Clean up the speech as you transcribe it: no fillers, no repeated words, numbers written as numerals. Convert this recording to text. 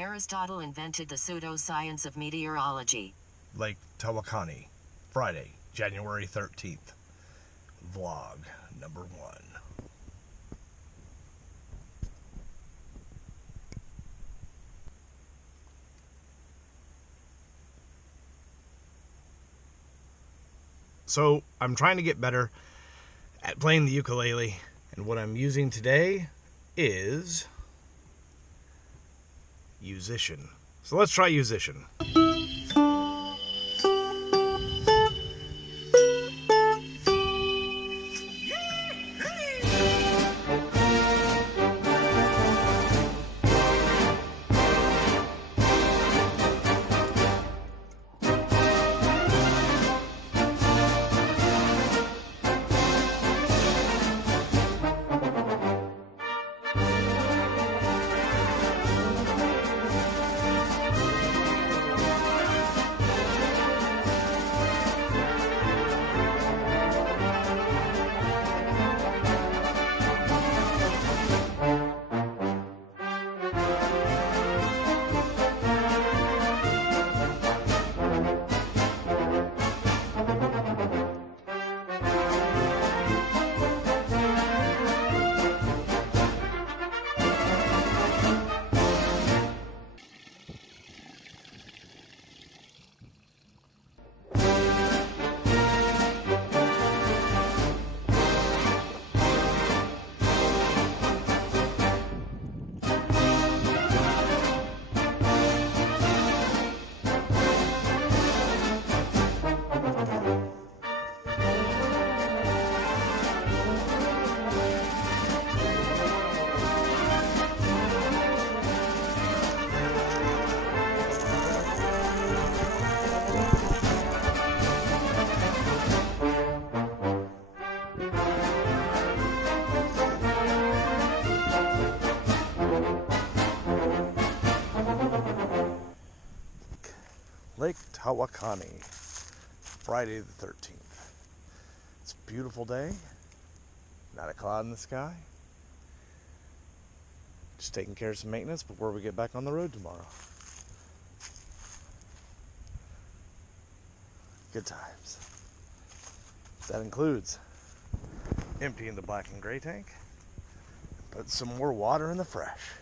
Aristotle invented the pseudoscience of meteorology. Lake Tawakoni, Friday, January 13th. Vlog number 1. So, I'm trying to get better at playing the ukulele, and what I'm using today is musician. So let's try musician. Lake Tawakoni, Friday the 13th. It's a beautiful day, not a cloud in the sky. Just taking care of some maintenance before we get back on the road tomorrow. Good times. That includes emptying the black and gray tank, put some more water in the fresh.